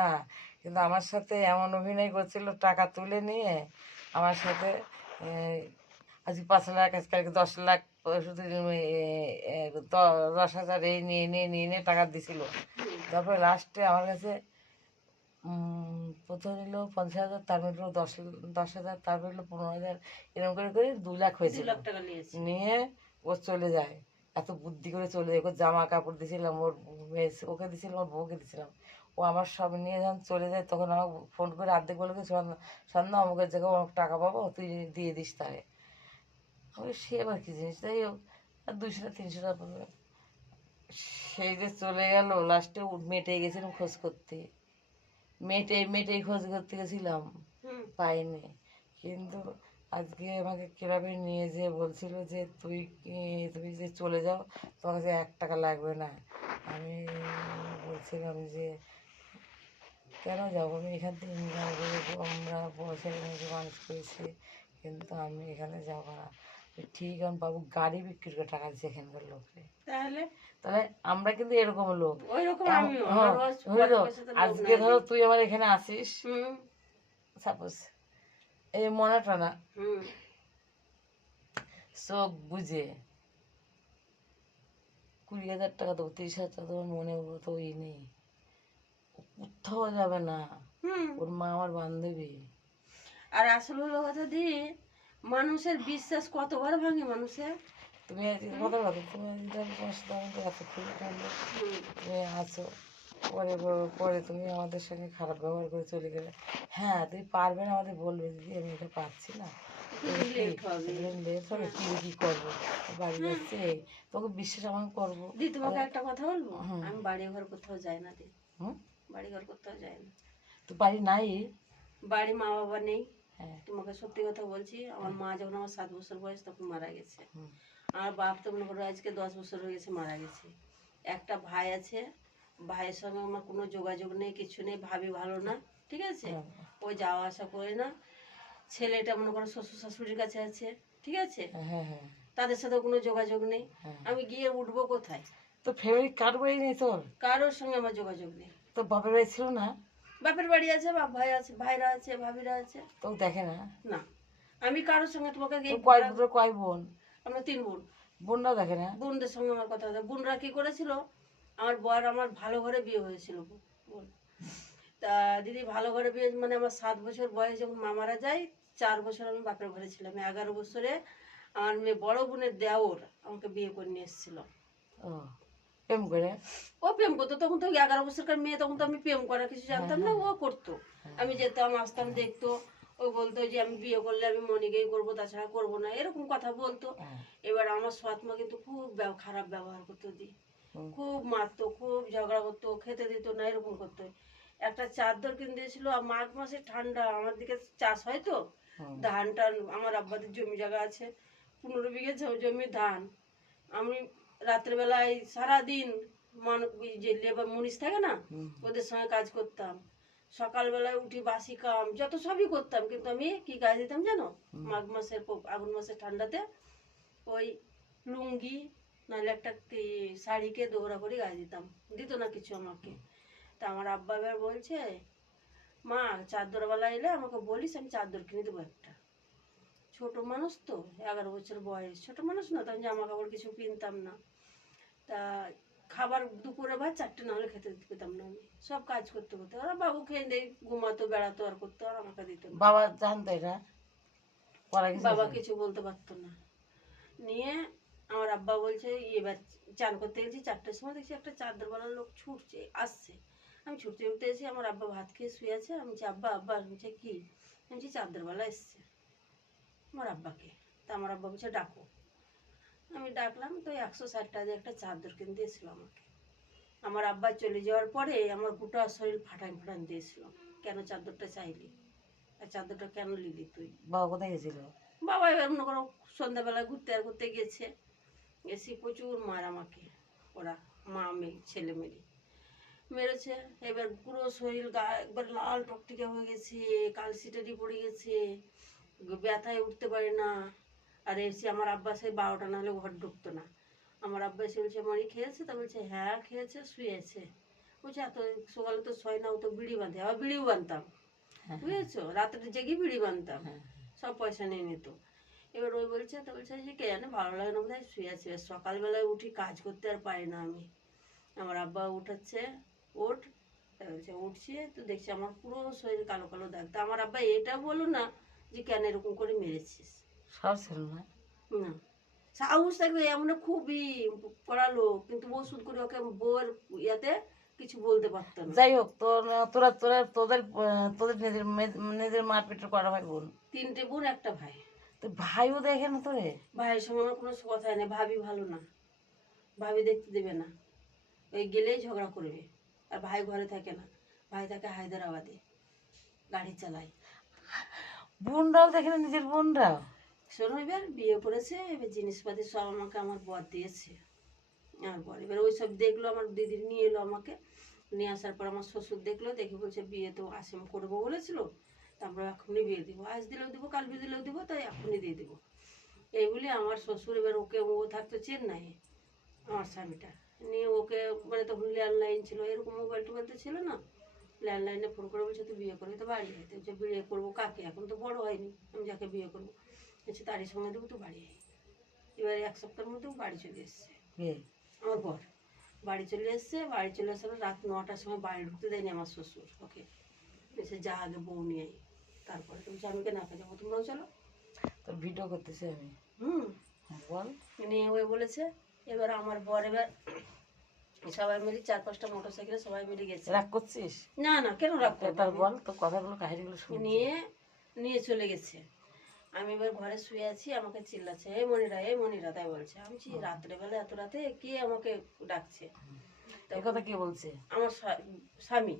না, কিন্তু আমার সাথে এমন অভিনয় করছিল টাকা তুলে নিয়ে আমার সাথে আজকে 5 লাখ, আজকালকে 10 লাখ, শুধু 10,000 এই নিয়ে নিয়ে নিয়ে নিয়ে টাকা দিছিল। তারপরে লাস্টে আমার কাছে প্রথম নিল 50,000, তারপর নিল 10,000, তারপর নিল 15,000, এরকম করে করে 2 লাখ হয়েছিল। নিয়ে ও চলে যায়, এত বুদ্ধি করে চলে যায়। ওর জামা কাপড় দিয়েছিলাম, ওর ওকে দিয়েছিলাম, ওর বউকে দিয়েছিলাম। ও আমার সব নিয়ে যখন চলে যায় তখন আমাকে ফোন করে অর্ধেক বলে গেছে, সন্ধ্যা অমুকের জায়গায় অমুক টাকা পাবো, তুই দিয়ে দিস তারে। আমি সে আবার কি জিনিস, তাই হোক, আর 200-300 টাকা পাবে। সেই যে চলে গেল, লাস্টে মেটে গেছিলাম খোঁজ করতে, মেটেই খোঁজ করতে গেছিলাম, পাইনি। কিন্তু আজকে আমাকে ক্লাবে নিয়ে যেয়ে বলছিল যে তুমি যে চলে যাও, তোমার কাছে 1 টাকা লাগবে না। আমি বলছিলাম যে কেন যাবো, আমি এখান থেকে ইনকাম করে আমরা ছেলে মেয়েকে মানুষ করেছি, কিন্তু আমি এখানে যাবো না। ঠিক, আমি বাবু গাড়ি বিক্রি করে টাকা দিচ্ছে এখানকার লোককে। তাহলে আমরা কিন্তু এরকম লোক। আজকে ধরো তুই আমার এখানে আসিস, সাপোজ এই মনাটা না, চোখ বুঝে 20,000 টাকা দেবো, 30,000 টাকা দেবো, মনে তো ওই নেই, কোথাও যাবে না। ওর মা আমার বান্ধবী। আর আসলে হলো কথা দিয়ে মানুষের বিশ্বাস কতবার ভাঙে মানুষের। তুমি কত কথা, তুমি তোমার সাথে আমাকে এত খুশি করলো, তুমি আছো, পরে পরে তুমি আমাদের সঙ্গে খারাপ ব্যবহার করে চলে গেলে। হ্যাঁ, তুমি পারবে না, আমাদের বলবে দিদি আমি এটা পারছি না, লেট হবে, কি করবো, বাড়ি যাচ্ছে, তোকে বিশ্বাস আমাকে করবো। দি তোমাকে একটা কথা বলবো, আমি বাড়ি ঘর কোথাও যাই না দি, বাড়ি ঘর কোথাও যাই না। তো বাড়ি নাই? বাড়ি মা বাবা নেই। তোমাকে সত্যি কথা বলছি, আমার মা যখন আমার 7 বছর বয়স তখন মারা গেছে। আমার বাপ তো মনে করো আজকে 10 বছর হয়ে গেছে মারা গেছে। একটা ভাই আছে, ভাইয়ের সঙ্গে আমার কোনো যোগাযোগ নেই, কিছু নেই, ভাবি ভালো না, ঠিক আছে, ওই যাওয়া আসা করে না। ছেলেটা মনে করো শ্বশুর শাশুড়ির কাছে আছে, ঠিক আছে, তাদের সাথে কোনো যোগাযোগ নেই। আমি গিয়ে উঠবো কোথায়? তো ফ্যামিলি কার বাড়ি নেই তোর? কারোর সঙ্গে আমার যোগাযোগ নেই। তো বাপের বাড়ি ছিল না? বাপের বাড়ি আছে, বাপ ভাই আছে, ভাইরা আছে, ভাবিরা আছে। তো দেখে না? না, আমি কারোর সঙ্গে তোমাকে কয় বোন? আমরা 3 বোন। বোনরা দেখে না? বোনদের সঙ্গে আমার কথা হতো। বোনরা কি করেছিল, আমার বর আমার ভালো ঘরে বিয়ে হয়েছিল বোন। তা দিদি ভালো ঘরে বিয়ে মানে আমার 7 বছর বয়স যখন মা মারা যায়, 4 বছর আমি বাপের ঘরে ছিলাম। 11 বছরে আমার মেয়ে বড় বোনের দেওর আমাকে বিয়ে করে নিয়ে এসেছিল। প্রেম করে? ও প্রেম করতো, তখন তো 11 বছরকার মেয়ে, তখন তো আমি প্রেম করার কিছু জানতাম না, ও করতো। আমি যেতাম আসতাম দেখতো, ও বলতো যে আমি বিয়ে করলে আমি মনিকেই করবো, তাছাড়া করবো না, এরকম কথা বলতো। এবার আমার সৎমা কিন্তু খুব খারাপ ব্যবহার করতো দি, খুব মারতো, খুব ঝগড়া করতো, খেতে দিত না, এরকম করতো। একটা চাদর কিনে দিয়েছিল, মাঘ মাসে ঠান্ডা, আমার দিকে চাষ হয় তো ধান টান, আমার আব্বাদের জমি জায়গা আছে, 15 বিঘে জমি ধান। আমি রাত্রেবেলায় সারাদিন যে লেবার মুনিশ থাকে না, ওদের সঙ্গে কাজ করতাম। সকালবেলায় উঠি বাসি কাম যত সবই করতাম, কিন্তু আমি কি কাজ দিতাম জানো? মাঘ মাসের আগুন মাসের ঠান্ডাতে ওই লুঙ্গি নাহলে একটা শাড়িকে দৌড়া করে গায়ে দিতাম, দিত না কিছু আমাকে। তা আমার আব্বা এবার বলছে, মা চাদরবেলা এলে আমাকে বলিস, আমি চাদর কিনে দেবো একটা। ছোট মানুষ তো, 11 বছর বয়স, ছোট মানুষ না, তখন জামা কাপড় কিছু কিনতাম না। তা খাবার দুপুরে ভাত 4টে না হলে খেতে পেতাম না, আমি সব কাজ করতে করতে। ওরা বাবু খেয়ে দিয়ে ঘুমাতো, বেড়াতো আর করতো, আর আমাকে দিত না। বাবা জানতো এটা? বাবা কিছু বলতে পারতো না। নিয়ে আমার আব্বা বলছে, এবার চান করতে গেছি 4টের সময়, দেখছি একটা চাদরওয়ালার লোক ছুটছে আসছে। আমি ছুটতে ছুটতে এসে আমার আব্বা ভাত খেয়ে শুয়ে আছে। আমি বলছি আব্বা, আব্বা, বলছে কি? আমি বলছি চাদরওয়ালা এসছে আমার আব্বাকে। তা আমার আব্বা বলছে ডাকো। আমি ডাকলাম, তো 160 টাকা দিয়ে একটা চাদর কিনে দিয়েছিল আমাকে। আমার আব্বা চলে যাওয়ার পরে আমার গোটা শরীর ফাটান ফাটান দিয়েছিল, কেন চাদরটা চাইলি, আর চাদরটা কেন নিলি তুই? বাবা কোথায় গেছিল? বাবা এবার মনে করো সন্ধ্যাবেলা ঘুরতে আর ঘুরতে গেছে, এসে প্রচুর মার আমাকে, ওরা মা মেয়ে ছেলে মেরেছে। এবার পুরো শরীর গা একবার লাল টকটিকে হয়ে গেছে, কালসিটারি পড়ে গেছে, ব্যথায় উঠতে পারে না। আর এসে আমার আব্বা সেই 12টা না হলে ঘর ঢুকতো না। আমার আব্বা এসে বলছে, মনি খেয়েছে? তা বলছে হ্যাঁ খেয়েছে, শুয়েছে। বলছে এত সকালে তো শোয় না, ও তো বিড়ি বাঁধে, আবার বিড়িও বাঁধতাম, বুঝেছো, রাত্রে জেগে বিড়ি বাঁধতাম, সব পয়সা নিয়ে নিত। এবার ওই বলছে, তো বলছে যে কে জানে ভালো লাগে না বোধহয় শুয়ে আছে। সকালবেলায় উঠি কাজ করতে আর পারি না আমি, আমার আব্বা উঠাচ্ছে, ওঠ, তাই বলছে উঠছি, তো দেখছি আমার পুরো শরীর কালো কালো দাগ। তা আমার আব্বা এটা বলো না যে কেন এরকম করে মেরেছিস, সব ছিল না, না সাহস থাকবে এমন খুবই পড়ালো, কিন্তু ওষুধ করে ওকে বউয়ের ইয়াতে কিছু বলতে পারতো না। যাই হোক, তোরা তোরা তোদের তোদের নিজের মার পেটের করা ভাই বোন? 3টে বোন, একটা ভাই। তো ভাইও দেখে না তোরে? ভাইয়ের সঙ্গে আমার কোনো কথাই নেই, ভাবি ভালো না, ভাবি দেখতে দেবে না, ওই গেলেই ঝগড়া করবে। আর ভাই ঘরে থাকে না, ভাই থাকে হায়দ্রাবাদে, গাড়ি চালায়। বোনরাও দেখে না, নিজের বোনরাও? শোনো, এবার বিয়ে করেছে, এবার জিনিসপাতি সব আমাকে আমার বর দিয়েছে। আমার বর এবার ওই সব দেখলো, আমার দিদি নিয়ে এলো আমাকে, নিয়ে আসার পর আমার শ্বশুর দেখলো, দেখে বলছে বিয়ে তো আসেম করবো বলেছিল, তারপরে এখনই বিয়ে দিব, আজ দিলেও দিব, কাল দিলেও দিব, তাই এখনই দিয়ে দেবো। এই বলে আমার শ্বশুর এবার ওকে, ও থাকতো চেন্নাই, আমার স্বামীটা নিয়ে ওকে, মানে তখন ল্যান্ডলাইন ছিল, এরকম মোবাইল টোবাইল তো ছিল না, ল্যান্ডলাইনে ফোন করে বলছে তুই বিয়ে করবি তো বাড়ি আয়। বলছে বিয়ে করবো কাকে, এখন তো বড় হয়নি, আমি যাকে বিয়ে করবো, বলছে তারই সঙ্গে দেবো তো বাড়ি আয়। এবার 1 সপ্তাহের মধ্যে বাড়ি চলে এসছে আমার বর, বাড়ি চলে এসছে। বাড়ি চলে আসার পর রাত 9টার সময় বাড়ি ঢুকতে দেয়নি আমার শ্বশুর ওকে, বলছে যা আগে বউ নিয়ে আয়। তারপরে তো বলছে আমি কেন একা যাবো, তোমরাও চলো। তোর ভিডিও করতেছে আমি, বল। নিয়ে ওই বলেছে, এবার আমার বর এবার সবাই মিলে 4-5টা মোটরসাইকেলে সবাই মিলে গেছে। রাগ করছিস? না না, কেন রাগ করবো? তার বল, তোর কথাগুলো কাহিনীগুলো শুনি। নিয়ে চলে গেছে। আমি এবার ঘরে শুয়ে আছি, আমাকে চিল্লাচ্ছে এই মনিরা, এই মনিরা, তাই বলছে। আমি রাত্রেবেলা এত রাতে কে আমাকে ডাকছে? এই কথা কে বলছে? আমার স্বামী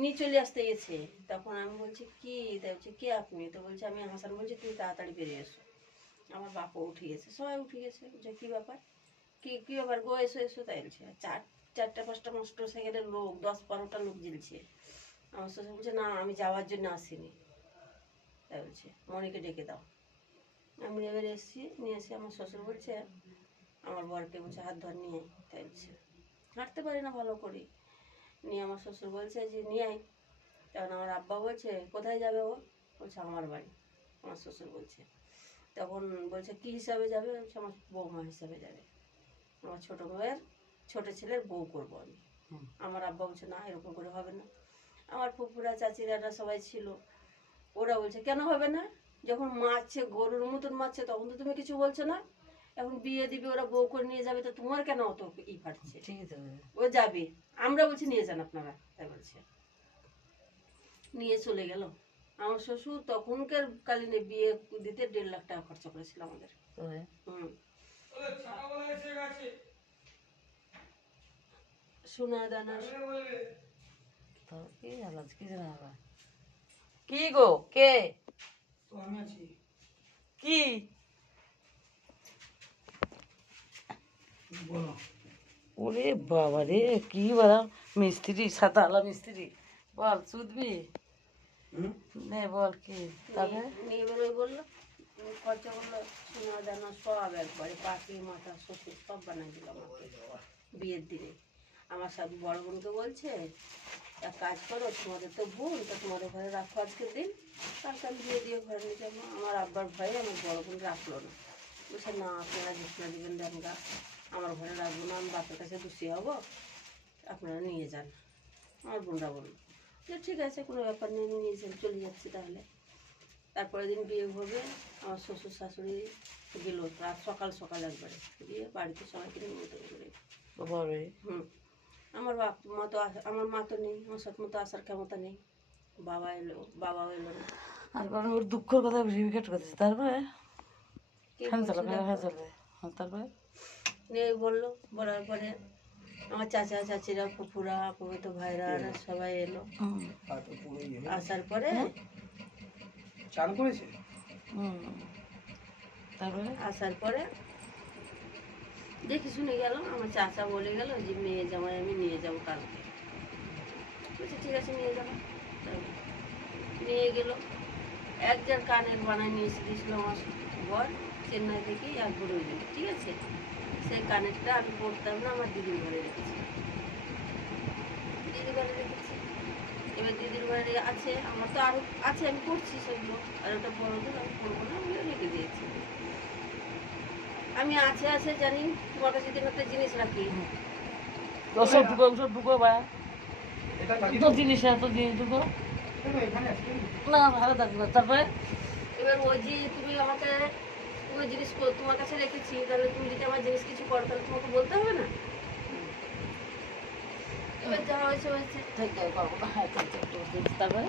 নিয়ে চলে আসতে গেছে। তখন আমি বলছি কি, তাই বলছে কে আপনি? তো বলছে আমি হাসান। বলছে তুই তাড়াতাড়ি বেরিয়ে এসো। আমার বাপও উঠে গেছে, সবাই উঠে গেছে। বলছে কি ব্যাপার, কি ব্যাপার গো, এসো এসো, তাই বলছে। 4-5টা মোটরসাইকেলের লোক, 10-12টা লোক জ্বলছে। আমার শ্বশুর বলছে না আমি যাওয়ার জন্য আসিনি, তাই বলছে মনিকে ডেকে দাও। আমি এবার এসেছি, নিয়ে এসে আমার শ্বশুর বলছে আমার বরকে, বলছে হাত ধর নিয়ে আয়, তাই বলছে। হাঁটতে পারি না ভালো করে, নিয়ে আমার শ্বশুর বলছে যে নিয়ে আয়। তখন আমার আব্বা বলছে কোথায় যাবে ও? বলছে আমার বাড়ি। আমার শ্বশুর বলছে, তখন বলছে কি হিসাবে যাবে? বলছে আমার বৌমা হিসাবে যাবে, আমার ছোটো মেয়ের ছোটো ছেলের বউ করবো আমি। আমার আব্বা বলছে না এরকম করে হবে না। আমার ফুপুরা চাচিরা সবাই ছিল, ওরা বলছে কেন হবে না, যখন মারছে গরুর মতন মারছে তখন তো তুমি কিছু বলছো না, এখন বিয়ে দিবে, ওরা বউ করে নিয়ে যাবে, তো তোমার কেন অত ই ফাটছে? ও যাবে, আমরা বলছি নিয়ে যান আপনারা, তাই বলছে। নিয়ে চলে গেল। আমার শ্বশুর তখনকার কালীনে বিয়ে দিতে 1.5 লাখ টাকা খরচা করেছিল আমাদের। সোনা দানা কি গো, কে কি ওরে বাবা রে, কি বলা মিস্ত্রি, সাদা আলা মিস্ত্রি, বল চুদবি নে, বল কি? তারপরে নিয়ে বেরোয় বললো খরচা করলো, সোনা দানা সব একবারে, পাখি মাথা শ্বশুর সব বানাই দিল আমাকে বিয়ের দিনে। আমার সব বড় বোনকে বলছে এক কাজ করো, তোমাদের তো বোন, তা তোমাদের ঘরে রাখো আজকের দিন, কালকে আমি বিয়ে দিয়ে ঘরে নিয়ে যাবো। আমার আব্বার ভয়ে আমার বড় বোন রাখলো না, বলছে না আপনারা ঘোষণা দেবেন দেনগা, আমার ঘরে রাখবো না, আমি বাপের কাছে দোষী হবো, আপনারা নিয়ে যান। আমার বোনরা বলল যে ঠিক আছে কোনো ব্যাপার নেই, নিয়ে চলে যাচ্ছি তাহলে। তারপরের দিন বিয়ে হবে, আমার শ্বশুর শাশুড়ি গেল রাত সকাল সকাল একবারে, দিয়ে বাড়িতে সবাইকে নিমন্ত্রণ করে। আমার আমার মা তো নেই, আমার সাথে মতো আসার ক্ষমতা নেই, বাবাও এলো না। আর কারণ ওর দুঃখের কথা রিভিকেট করতেছে। তারপরে তারপরে নিয়ে বললো, বলার পরে আমার চাচা চাচিরা ফুফুরা আপুতো ভাইরা সবাই এলো। আসার পরে চান করেছে, তারপরে আসার পরে দেখে শুনে গেল। আমার চাচা বলে গেল যে মেয়ে জামাই আমি নিয়ে যাবো কালকে। বলছে ঠিক আছে নিয়ে যাবো। নিয়ে গেল, একজন কানের বানায় নিয়ে এসে দিয়েছিল আমার বর চেন্নাই থেকে, এক বড় ঠিক আছে। সেই কানেরটা আমি পড়তাম না, আমার দিদির ঘরে রেখেছি। ঘরে রেখেছি। এবার দিদির ঘরে আছে, আমার তো আরো আছে, আমি করছি সেগুলো। আর ওটা বড় দিন আমি করবো না, আমি রেখে দিয়েছি। আমি আছে জানি তোমার কাছে দিন একটা জিনিস রাখি। ওসব ঢুকো বা এটা লাগিয়ে তোর জিনিস ঢুকো দাও, এখানে আছে। না ভালো থাকবে। তারপরে এবার ওই যে তুমি আমাকে কোনো জিনিস তোমার কাছে রেখেছি, তাহলে তুমি যদি আমার জিনিস কিছু করো তাহলে তোমাকে বলতে হবে না? এবার যা হয়েছে হয়েছে। ঠিক আছে, করবো না। তারপরে